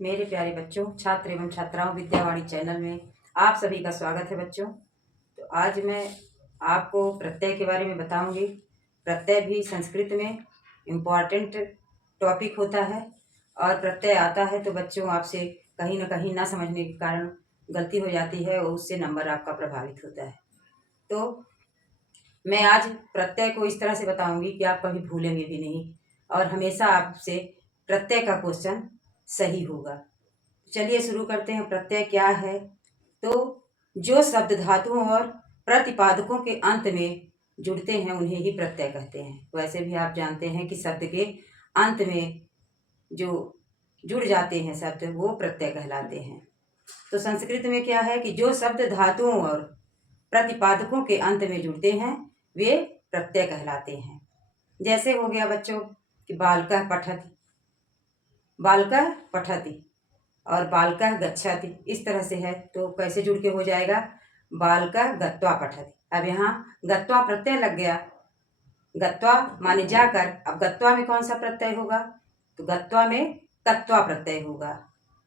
मेरे प्यारे बच्चों, छात्र एवं छात्राओं, विद्यावाणी चैनल में आप सभी का स्वागत है बच्चों। तो आज मैं आपको प्रत्यय के बारे में बताऊंगी। प्रत्यय भी संस्कृत में इम्पॉर्टेंट टॉपिक होता है और प्रत्यय आता है तो बच्चों आपसे कहीं ना कहीं ना समझने के कारण गलती हो जाती है और उससे नंबर आपका प्रभावित होता है। तो मैं आज प्रत्यय को इस तरह से बताऊंगी कि आप कभी भूलेंगे भी नहीं और हमेशा आपसे प्रत्यय का क्वेश्चन सही होगा। चलिए शुरू करते हैं। प्रत्यय क्या है? तो जो शब्द धातुओं और प्रतिपादकों के अंत में जुड़ते हैं उन्हें ही प्रत्यय कहते हैं। वैसे भी आप जानते हैं कि शब्द के अंत में जो जुड़ जाते हैं शब्द वो प्रत्यय कहलाते हैं। तो संस्कृत में क्या है कि जो शब्द धातुओं और प्रतिपादकों के अंत में जुड़ते हैं वे प्रत्यय कहलाते हैं। जैसे हो गया बच्चों कि बालकः पठति, बालकः पठति और बालकः गच्छति, इस तरह से है तो कैसे जुड़ के हो जाएगा? बालकः गत्वा पठति। अब यहाँ गत्वा प्रत्यय लग गया। गत्वा माने जाकर। अब गत्वा में कौन सा प्रत्यय होगा? तो गत्वा में तत्वा प्रत्यय होगा।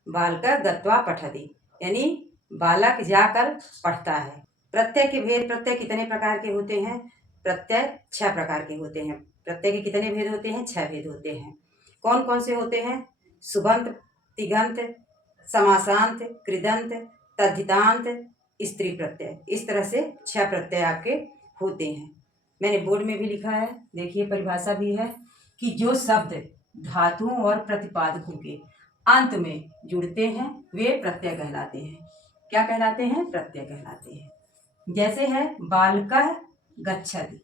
बालकः गत्वा पठति यानी बालक जाकर पढ़ता है। प्रत्यय के भेद, प्रत्यय कितने प्रकार के होते हैं? प्रत्यय 6 प्रकार के होते हैं। प्रत्यय के कितने भेद होते हैं? 6 भेद होते हैं। कौन कौन से होते हैं? सुबंत, तिगंत, समासांत, कृदंत, तद्धितांत, स्त्री प्रत्यय। इस तरह से 6 प्रत्यय आपके होते हैं। मैंने बोर्ड में भी लिखा है, देखिए परिभाषा भी है कि जो शब्द धातुओं और प्रतिपादकों के अंत में जुड़ते हैं वे प्रत्यय कहलाते हैं। क्या कहलाते हैं? प्रत्यय कहलाते हैं। जैसे है बालकः गच्छति,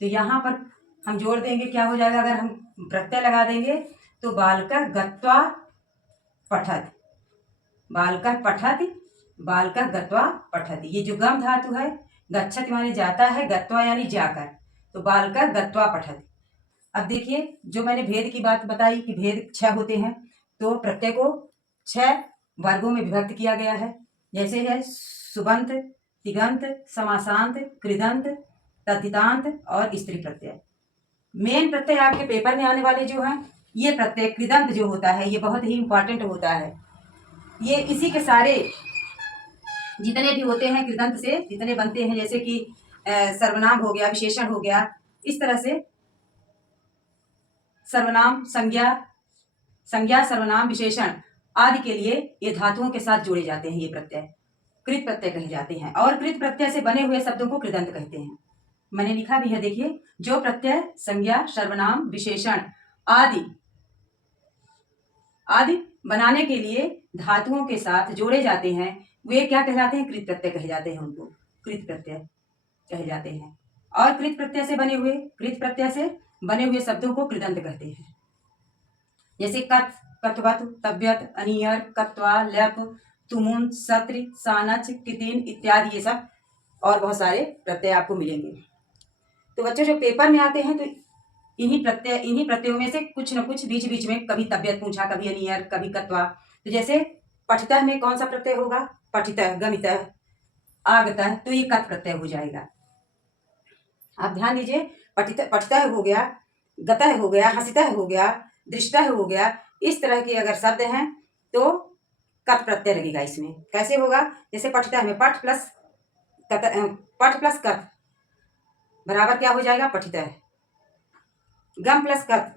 तो यहाँ पर हम जोड़ देंगे, क्या हो जाएगा? अगर हम प्रत्यय लगा देंगे तो बालकः गत्वा पठति, बालकः पठति, बालकः गत्वा पठति। ये जो गम धातु है, गच्छति माने जाता है, गत्वा यानी जाकर, तो बालकः गत्वा पठति। अब देखिए जो मैंने भेद की बात बताई कि भेद 6 होते हैं, तो प्रत्यय को 6 वर्गों में विभक्त किया गया है। जैसे है सुबंत, तिगंत, समासांत, कृदंत, तद्धितांत और स्त्री प्रत्यय। मेन प्रत्यय आपके पेपर में आने वाले जो हैं, ये प्रत्यय कृदंत जो होता है ये बहुत ही इंपॉर्टेंट होता है। ये इसी के सारे जितने भी होते हैं कृदंत से जितने बनते हैं, जैसे कि सर्वनाम हो गया, विशेषण हो गया, इस तरह से सर्वनाम, संज्ञा, सर्वनाम, विशेषण आदि के लिए ये धातुओं के साथ जोड़े जाते हैं। ये प्रत्यय कृत प्रत्यय कहे जाते हैं और कृत प्रत्यय से बने हुए शब्दों को कृदंत कहते हैं। मैंने लिखा भी है, देखिए जो प्रत्यय संज्ञा, सर्वनाम, विशेषण आदि बनाने के लिए धातुओं के साथ जोड़े जाते हैं वे क्या कहलाते हैं? कृत प्रत्यय कहे जाते हैं। उनको कृत प्रत्यय कहे जाते हैं। और कृत प्रत्यय से बने हुए शब्दों को कृदंत कहते हैं। जैसे कथ, कथवत, तव्यत, अनियर, कत्वा, लप, तुमुन, सत्र, सानच, कितिन इत्यादि, ये सब और बहुत सारे प्रत्यय आपको मिलेंगे। तो बच्चों जो पेपर में आते हैं तो इन्हीं प्रत्ययों में से कुछ न कुछ बीच बीच में, कभी तबियत पूछा, कभी अनियर, कभी कत्वा। तो जैसे पठितः में कौन सा प्रत्यय होगा? पठितः, गमितः, आगतः, तो ये कथ प्रत्यय हो जाएगा। आप ध्यान दीजिए, पठितः हो गया, गतः हो गया, हसितः हो गया, दृष्टः हो गया, इस तरह के अगर शब्द हैं तो कथ प्रत्यय लगेगा इसमें। कैसे होगा? जैसे पठितः में पठ प्लस कथ बराबर क्या हो जाएगा? पठितः। गम प्लस कथ,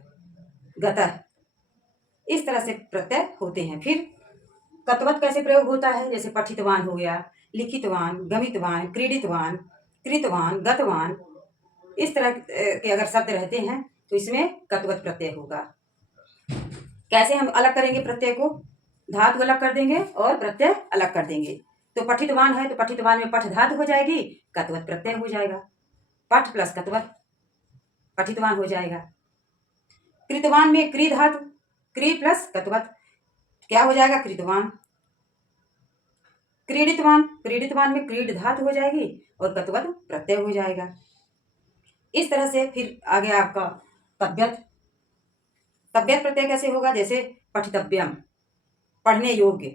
गतः। इस तरह से प्रत्यय होते हैं। फिर कत्वत कैसे प्रयोग होता है? जैसे पठितवान हो गया, लिखितवान, गमितवान, क्रीडितवान, कृतवान, गतवान, इस तरह के अगर शब्द रहते हैं तो इसमें कत्वत प्रत्यय होगा। कैसे हम अलग करेंगे प्रत्यय को? धातु अलग कर देंगे और प्रत्यय अलग कर देंगे। तो पठितवान है तो पठितवान में पठ धातु हो जाएगी, कत्वत प्रत्यय हो जाएगा। पठ प्लस कत्वत पठितवान हो जाएगा। कृतवान में क्री धातु, क्री प्लस कत्वत क्या हो जाएगा? कृतवान। क्रीडितवान में क्रीड धातु हो जाएगी और कत्वत प्रत्यय हो जाएगा। इस तरह से फिर आगे आपका तव्यत प्रत्यय कैसे होगा? जैसे पठितव्यम, पढ़ने योग्य,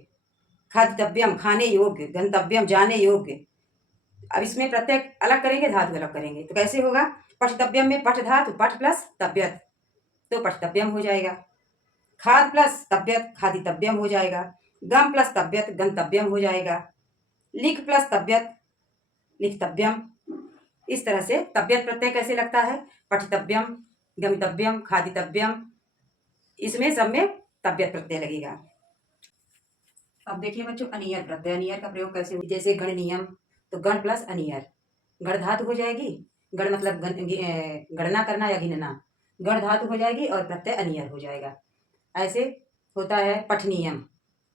खादितव्यम, खाने योग्य, गंतव्यम, जाने योग्य। अब इसमें प्रत्यय अलग करेंगे, धातु अलग करेंगे, तो कैसे होगा? पठितव्यम में पठ धातु, पठ प्लस तव्यत, तो पठितव्यम हो जाएगा। खाद प्लस तब्यत खादितव्यम हो जाएगा। गम प्लस तब्यत गंतव्यम हो जाएगा। लिख प्लस तब्यत लिखतव्यम। इस तरह से तब्यत प्रत्यय कैसे लगता है? पठितव्यम, गमितव्यम, खादितव्यम, इसमें सब में तब्यत प्रत्यय लगेगा। अब देखिए बच्चों, अनियर प्रत्यय, अनियर का प्रयोग कैसे हो? जैसे गण नियम, तो गण प्लस अनियर, गण धातु हो जाएगी। गण मतलब गणना करना या गिनना, गण धातु हो जाएगी और प्रत्यय अनियर हो जाएगा। ऐसे होता है पठनियम,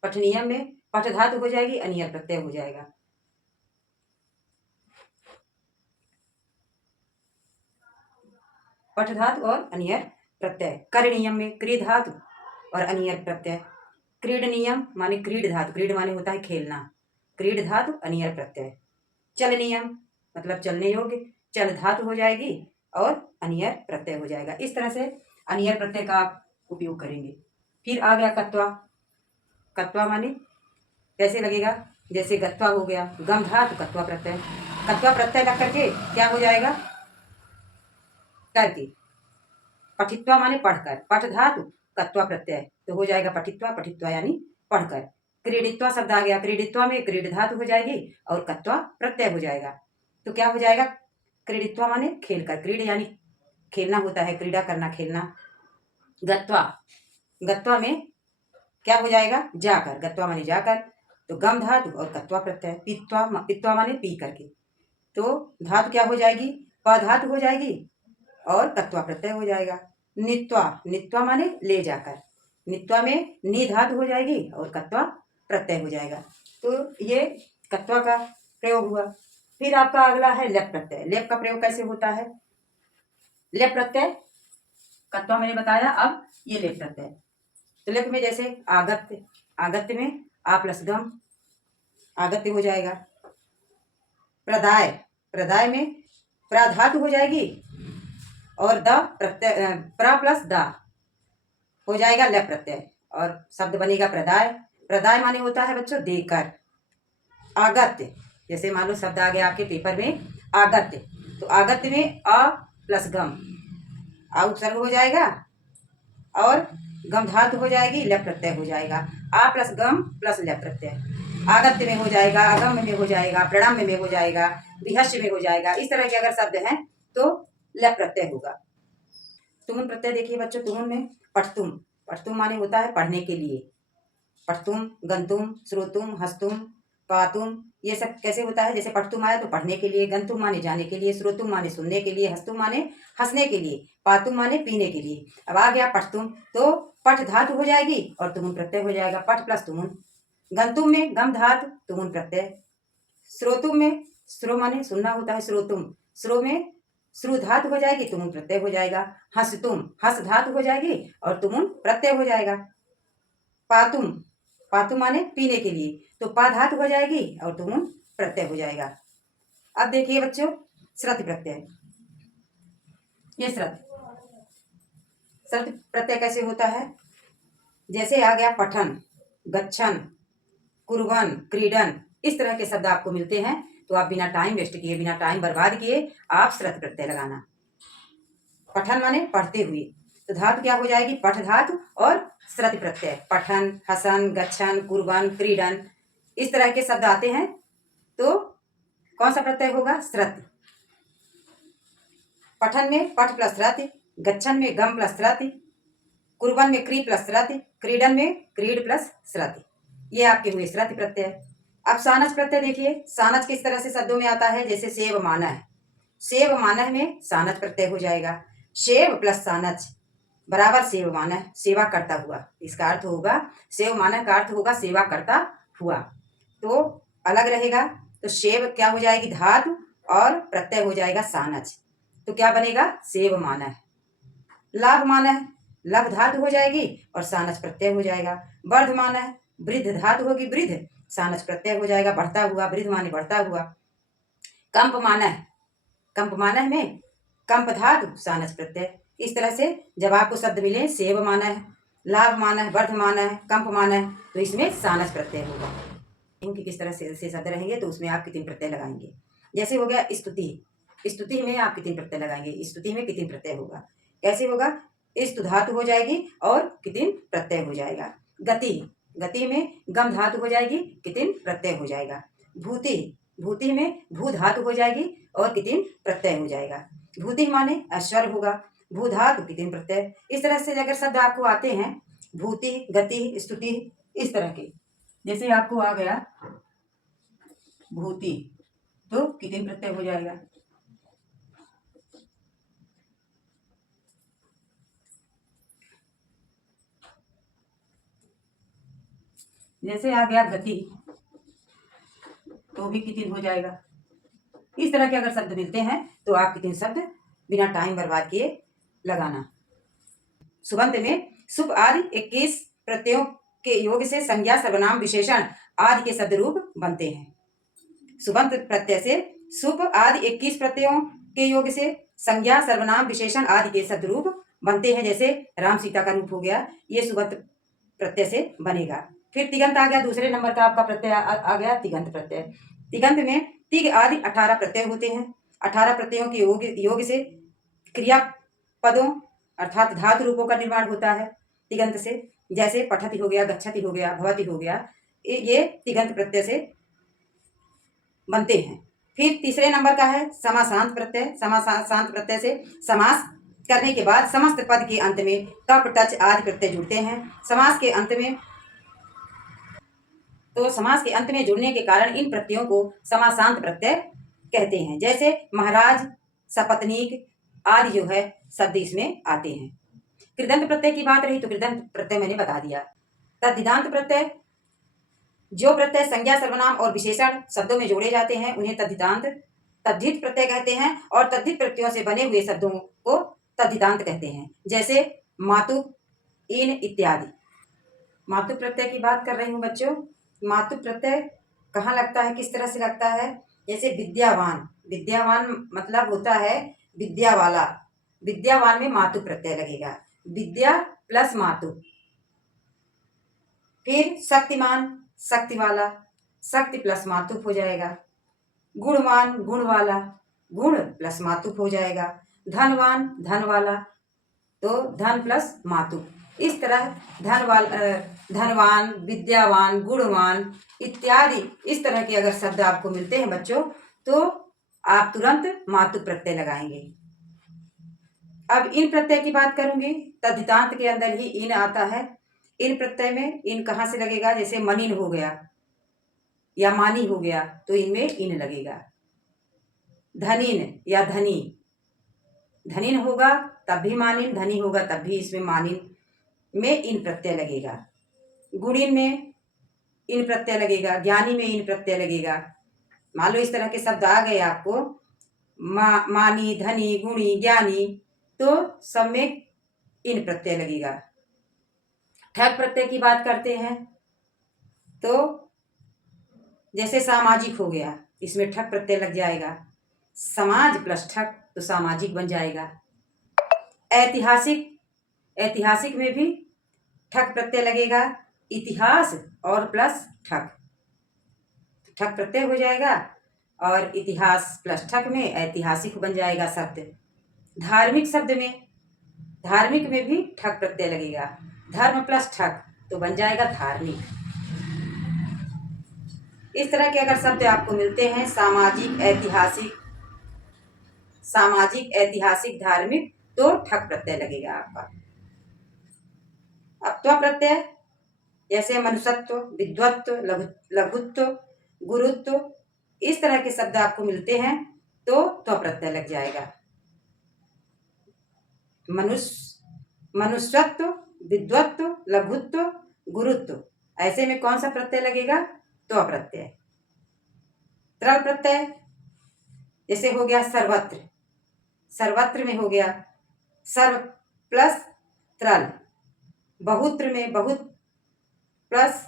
पठनियम में पठ धातु हो जाएगी, अनियर प्रत्यय हो जाएगा। पठ धातु और अनियर प्रत्यय। कर नियम में क्री धातु और अनियर प्रत्यय। क्रीड नियम माने क्रीड धातु, क्रीड माने होता है खेलना, क्रीड धातु अनियर प्रत्यय। चल नियम मतलब चलने योग्य, चल धातु हो जाएगी और अनियर प्रत्यय हो जाएगा। इस तरह से अनियर प्रत्यय का आप उपयोग करेंगे। फिर आ गया कत्वा, कत्वा माने कैसे लगेगा? जैसे गत्वा हो गया, गम धातु कत्वा प्रत्यय, कत्वा प्रत्यय लग करके क्या हो जाएगा? करके। पठित्वा माने पढ़कर, पठ धातु कत्वा प्रत्यय, तो हो जाएगा पठित्वा, पठित्वा यानी पढ़कर। क्रीडित्वा शब्द आ गया, क्रीडित्वा में क्रीड धातु हो जाएगी और कत्वा प्रत्यय हो जाएगा, तो क्या हो जाएगा? क्रीडित्वा माने खेलकर, क्रीड यानी खेलना होता है, क्रीड़ा करना, खेलना। गत्वा, गत्वा में क्या हो जाएगा? जाकर, गत्वा माने जाकर, तो गम धातु और कत्वा प्रत्यय। पित्वा, पित्वा माने पी करके, तो धातु क्या हो जाएगी? प धातु हो जाएगी और कत्वा प्रत्यय हो जाएगा। नित्वा, नित्वा माने ले जाकर, नित्वा में नी धातु हो जाएगी और कत्वा प्रत्यय हो जाएगा, तो ये कत्वा का प्रयोग हुआ। फिर आपका अगला है लेप प्रत्यय। लेप का प्रयोग कैसे होता है? लेप प्रत्यय कत्वा मैंने बताया, अब ये लेप प्रत्यय। तो लेप में जैसे आगत्य, आगत्य में आ प्लस गम आगत्य हो जाएगा। प्रदाय, प्रदाय में प्रा धातु हो जाएगी और द प्रत्यय, प्रा प्लस दा हो जाएगा लेप प्रत्यय और शब्द बनेगा प्रदाय। प्रदाय माने होता है बच्चों देकर। आगत्य, जैसे मान लो शब्द आ गया आपके पेपर में आगत्य, तो आगत्य में अ प्लस गम, आ उपसर्ग हो जाएगा और गम धातु हो जाएगी, लेप प्रत्यय हो जाएगा। आ प्लस गम प्लस लेप प्रत्यय आगत्य में हो जाएगा, अगम में हो जाएगा, प्रणम्य में हो जाएगा, विहस्य में हो जाएगा। इस तरह के अगर शब्द हैं तो लेप प्रत्यय होगा। तुमुन प्रत्यय देखिए बच्चों, तुमुन में पठतुम, पठतुम माने होता है पढ़ने के लिए। पठतुम, गंतुम, श्रोतुम, हस्तुम, पातुम, ये सब कैसे होता है? जैसे पठतुम आया तो पढ़ने के लिए, गंतुम माने जाने के लिए, श्रोतुम माने सुनने के लिए, हस्तुम माने हंसने के लिए, पातुम माने पीने के लिए। अब आ गया पठतुम, तो पठ धातु हो जाएगी और तुमुन प्रत्यय हो जाएगा, पठ प्लस तुमुन। गंतुम में गम धातु तुमुन प्रत्यय। श्रोतुम में श्रो माने सुनना होता है, श्रोतुम, श्रो में श्रु धातु हो जाएगी, तुमुन प्रत्यय हो जाएगा। हंसतुम, हंस धातु हो जाएगी और तुमुन प्रत्यय हो जाएगा। पातुम, पातुम माने पीने के लिए, तो पा धातु हो जाएगी और तुमुन प्रत्यय हो जाएगा। अब देखिए बच्चों श्रुति प्रत्यय, ये श्रुति, श्रुति प्रत्यय कैसे होता है? जैसे आ गया पठन, गच्छन, कुर्वन, क्रीडन, इस तरह के शब्द आपको मिलते हैं, तो आप बिना टाइम वेस्ट किए, बिना टाइम बर्बाद किए आप श्रुति प्रत्यय लगाना। पठन माने पढ़ते हुए, तो धातु क्या हो जाएगी? पठ धातु और श्रुति प्रत्यय। पठन, हसन, गच्छन, कुर्बन, क्रीडन, इस तरह के शब्द आते हैं, तो कौन सा प्रत्यय होगा? श्रुति। पठन में पठ प्लस श्रुति, गच्छन में गम प्लस श्रुति, कुर्बन में क्री प्लस श्रुति, क्रीडन में क्रीड प्लस श्रुति, ये आपके हुए श्रुति प्रत्यय। अब सानच प्रत्यय देखिए, सानच किस तरह से शब्दों में आता है? जैसे सेव मानह, सेव मानह में सानच प्रत्यय हो जाएगा। सेव प्लस सानच बराबर सेव मानह, सेवा करता हुआ, इसका अर्थ होगा सेव मानह का अर्थ होगा सेवा करता हुआ, तो अलग रहेगा। तो सेव क्या हो जाएगी? धातु और प्रत्यय हो जाएगा सानच, तो क्या बनेगा? सेव मानह। लाभ मानह, लभ धातु हो जाएगी और सानच प्रत्यय हो जाएगा। वर्ध मानह, वृद्ध धातु होगी, वृद्ध, सानच प्रत्यय हो जाएगा, बढ़ता हुआ, वृद्ध माने बढ़ता हुआ। कंप मानह, कंप मानह में कंप धातु सानच प्रत्यय। इस तरह से जब आपको शब्द मिले सेव मानह, लाभ मानह, वर्ध मानह, कंप मानह, तो इसमें सानच प्रत्यय होगा। क्योंकि किस तरह से शब्द रहेंगे तो उसमें आप कितने प्रत्यय लगाएंगे। जैसे हो गया स्तुति, स्तुति में आप कितने प्रत्यय लगाएंगे, स्तुति में कितने प्रत्यय होगा। कैसे होगा? स्तु धातु हो जाएगी और कितिन प्रत्यय हो जाएगा। गति, गति में गम धातु हो जाएगी, कितिन प्रत्यय हो जाएगा। भूति, भूति में भू धातु हो जाएगी और कितिन प्रत्यय हो जाएगा। भूति माने स्वर होगा, भू धातु कितिन प्रत्यय। इस तरह से अगर शब्द आपको आते हैं भूति, गति, स्तुति, इस तरह के, जैसे आपको आ गया भूति तो कितिन प्रत्यय हो जाएगा। जैसे आ गया गति तो भी कितिन हो जाएगा। इस तरह के अगर शब्द मिलते हैं तो आप कितिन शब्द बिना टाइम बर्बाद किए लगाना। सुबंत में सुप आदि 21 प्रत्ययों के योग से संज्ञा, सर्वनाम, विशेषण आदि के शब्द रूप बनते हैं। सुबंत प्रत्यय से सुप आदि 21 प्रत्ययों के योग से संज्ञा, सर्वनाम, विशेषण आदि के शब्द रूप बनते हैं। जैसे राम सीता का रूप हो गया, ये सुबंत प्रत्यय से बनेगा। फिर तिगंत आ गया, दूसरे नंबर का आपका प्रत्यय आ गया तिगंत प्रत्यय। तिगंत में तिग आदि 18 प्रत्यय होते हैं। 18 प्रत्ययों के योग से क्रियापदों अर्थात धातु रूपों का निर्माण होता है तिगंत से। जैसे पठति हो गया, गच्छति हो गया, भवति हो गया, ये तिगंत प्रत्यय से बनते हैं। फिर तीसरे नंबर का है समासांत प्रत्यय। समासांत प्रत्यय से समास करने के बाद समस्त पद के अंत में कप, टच आदि प्रत्यय जुड़ते हैं। समास के अंत में जुड़ने के कारण इन प्रत्ययों को समासांत प्रत्यय कहते हैं। जैसे महाराज, सपत्नीक आदि जो है शब्द इसमें आते हैं। कृदंत प्रत्यय की बात रही तो कृदंत प्रत्यय मैंने बता दिया। तद्धितांत प्रत्यय, जो प्रत्यय संज्ञा, सर्वनाम और विशेषण शब्दों में जोड़े जाते हैं उन्हें तद्धित प्रत्यय कहते हैं और तद्धित प्रत्ययों से बने हुए शब्दों को तद्धितांत कहते हैं। जैसे मातु, इन इत्यादि। मातु प्रत्यय की बात कर रही हूँ बच्चों। मातु प्रत्यय कहाँ लगता है, किस तरह से लगता है? जैसे विद्यावान, विद्यावान मतलब होता है विद्या वाला। विद्यावान में मातु प्रत्यय लगेगा, विद्या प्लस मातु। फिर शक्तिमान, शक्ति वाला, शक्ति प्लस मातु हो जाएगा। गुणवान, गुण वाला, गुण प्लस मातु हो जाएगा। धनवान, धन वाला, तो धन प्लस मातु। इस तरह धनवान, विद्यावान, गुणवान इत्यादि इस तरह के अगर शब्द आपको मिलते हैं बच्चों तो आप तुरंत मातु प्रत्यय लगाएंगे। अब इन प्रत्यय की बात करूंगी। तद्धितांत के अंदर ही इन आता है। इन प्रत्यय में इन कहाँ से लगेगा? जैसे मनिन हो गया या मानी हो गया तो इनमें इन लगेगा। धनिन या धनी, धनिन होगा तब भी मानिन, धनी होगा तब भी इसमें मानिन में इन प्रत्यय लगेगा। गुणिन में इन प्रत्यय लगेगा, ज्ञानी में इन प्रत्यय लगेगा। मान लो इस तरह के शब्द आ गए आपको, मानी, धनी, गुणी, ज्ञानी, तो सब में इन प्रत्यय लगेगा। ठक प्रत्यय की बात करते हैं तो जैसे सामाजिक हो गया, इसमें ठक प्रत्यय लग जाएगा। समाज प्लस ठक तो सामाजिक बन जाएगा। ऐतिहासिक, ऐतिहासिक में भी ठक प्रत्यय लगेगा। इतिहास और प्लस ठक, ठक प्रत्यय हो जाएगा और इतिहास प्लस ठक में ऐतिहासिक बन जाएगा शब्द। धार्मिक शब्द में, धार्मिक में भी ठक प्रत्यय लगेगा। धर्म प्लस ठक तो बन जाएगा धार्मिक। इस तरह के अगर शब्द आपको मिलते हैं सामाजिक, ऐतिहासिक, धार्मिक, तो ठक प्रत्यय लगेगा आपका। अब त्व प्रत्यय जैसे मनुष्यत्व, विद्वत्व, लघुत्व, गुरुत्व इस तरह के शब्द आपको मिलते हैं तो त्व प्रत्यय लग जाएगा। मनुष्यत्व, विद्वत्व, लघुत्व, गुरुत्व ऐसे में कौन सा प्रत्यय लगेगा? त्व प्रत्यय। त्रल प्रत्यय जैसे हो गया सर्वत्र, सर्वत्र में हो गया सर्व प्लस त्रल। बहुत्र में बहुत प्लस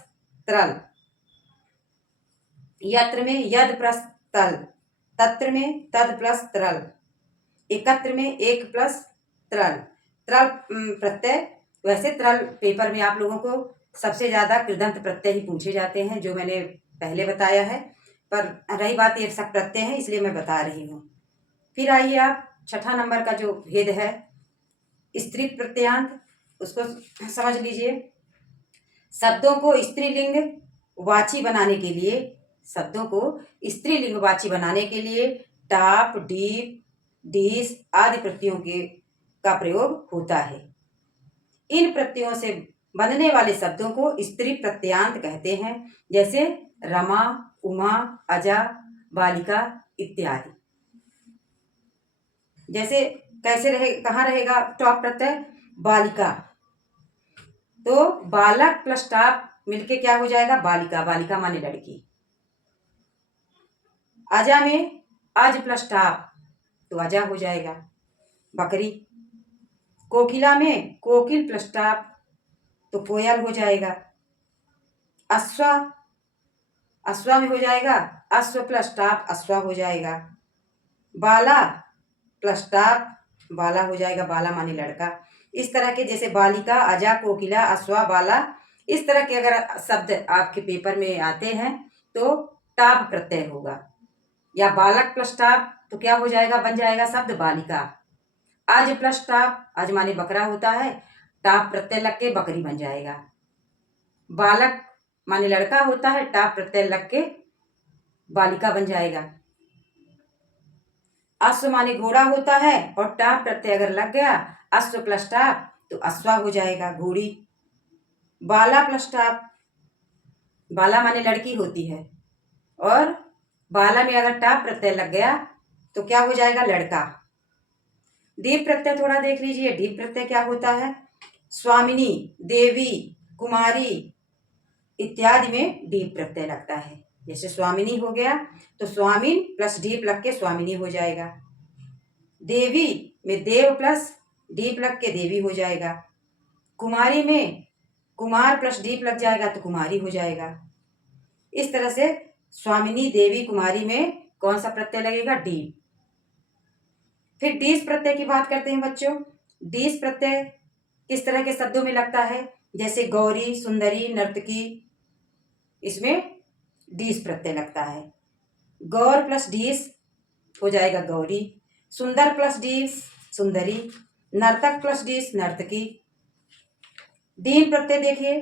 त्रल। यत्र में यद प्लस तल। तत्र में तद प्लस त्रल। एकत्र में एक प्लस त्रल। त्रल प्रत्यय, वैसे त्रल पेपर में आप लोगों को सबसे ज्यादा कृदंत प्रत्यय ही पूछे जाते हैं जो मैंने पहले बताया है, पर रही बात ये सब प्रत्यय है इसलिए मैं बता रही हूँ। फिर आइए आप छठा नंबर का जो भेद है स्त्री प्रत्ययांत, उसको समझ लीजिए। शब्दों को स्त्रीलिंग वाची बनाने के लिए, शब्दों को स्त्रीलिंग वाची बनाने के लिए टाप, डीप, डीस आदि प्रत्ययों का प्रयोग होता है। इन प्रत्ययों से बनने वाले शब्दों को स्त्री प्रत्ययांत कहते हैं, जैसे रमा, उमा, अजा, बालिका इत्यादि। जैसे कैसे कहाँ रहेगा टॉप प्रत्यय? बालिका, तो बालक प्लस टाप मिलके क्या हो जाएगा? बालिका। बालिका माने लड़की। अजा में अज प्लस टाप, तो अजा हो जाएगा बकरी। कोकिला में कोकिल प्लस टाप, तो कोयल हो जाएगा। अश्वा, अश्वा में हो जाएगा अश्व प्लस टाप, अश्वा हो जाएगा। बाला प्लस टाप, बाला हो जाएगा, बाला माने लड़का। इस तरह के जैसे बालिका, अजा, कोकिला, अश्वा, बाला, इस तरह के अगर शब्द आपके पेपर में आते हैं तो टाप प्रत्यय होगा। या बालक प्लस टाप, तो क्या हो जाएगा? बन जाएगा शब्द बालिका। अज प्लस टाप, अज माने बकरा होता है, टाप प्रत्यय लग के बकरी बन जाएगा। बालक माने लड़का होता है, टाप प्रत्यय लग के बालिका बन जाएगा। अश्व माने घोड़ा होता है और टाप प्रत्यय अगर लग गया अश्व प्लस टाप, तो अश्वा हो जाएगा, घोड़ी। बाला प्लस टाप, बाला माने लड़की होती है और बाला में अगर टाप प्रत्यय लग गया तो क्या हो जाएगा? लड़का। डीप प्रत्यय थोड़ा देख लीजिए। डीप प्रत्यय क्या होता है? स्वामिनी, देवी, कुमारी इत्यादि में डीप प्रत्यय लगता है। जैसे स्वामिनी हो गया तो स्वामिन प्लस डीप लग के स्वामिनी हो जाएगा। देवी में देव प्लस डीप लग के देवी हो जाएगा। कुमारी में कुमार प्लस डीप लग जाएगा तो कुमारी हो जाएगा। इस तरह से स्वामिनी, देवी, कुमारी में कौन सा प्रत्यय लगेगा? डीप। फिर डीस प्रत्यय की बात करते हैं बच्चों। डीस प्रत्यय किस तरह के शब्दों में लगता है? जैसे गौरी, सुंदरी, नर्तकी, इसमें डीस प्रत्यय लगता है। गौर प्लस डीस हो जाएगा गौरी। सुंदर प्लस डीस सुंदरी। नर्तक प्लस डीस नर्तकी। दीन प्रत्यय देखिए,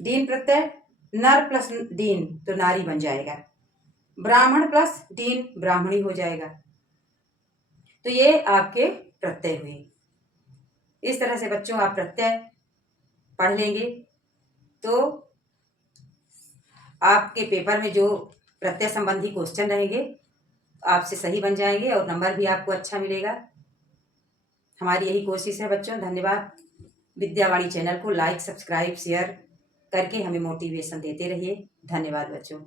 दीन प्रत्यय नर प्लस दीन तो नारी बन जाएगा। ब्राह्मण प्लस दीन ब्राह्मणी हो जाएगा। तो ये आपके प्रत्यय हुए। इस तरह से बच्चों आप प्रत्यय पढ़ लेंगे तो आपके पेपर में जो प्रत्यय संबंधी क्वेश्चन रहेंगे आपसे सही बन जाएंगे और नंबर भी आपको अच्छा मिलेगा। हमारी यही कोशिश है बच्चों। धन्यवाद। विद्यावाणी चैनल को लाइक, सब्सक्राइब, शेयर करके हमें मोटिवेशन देते रहिए। धन्यवाद बच्चों।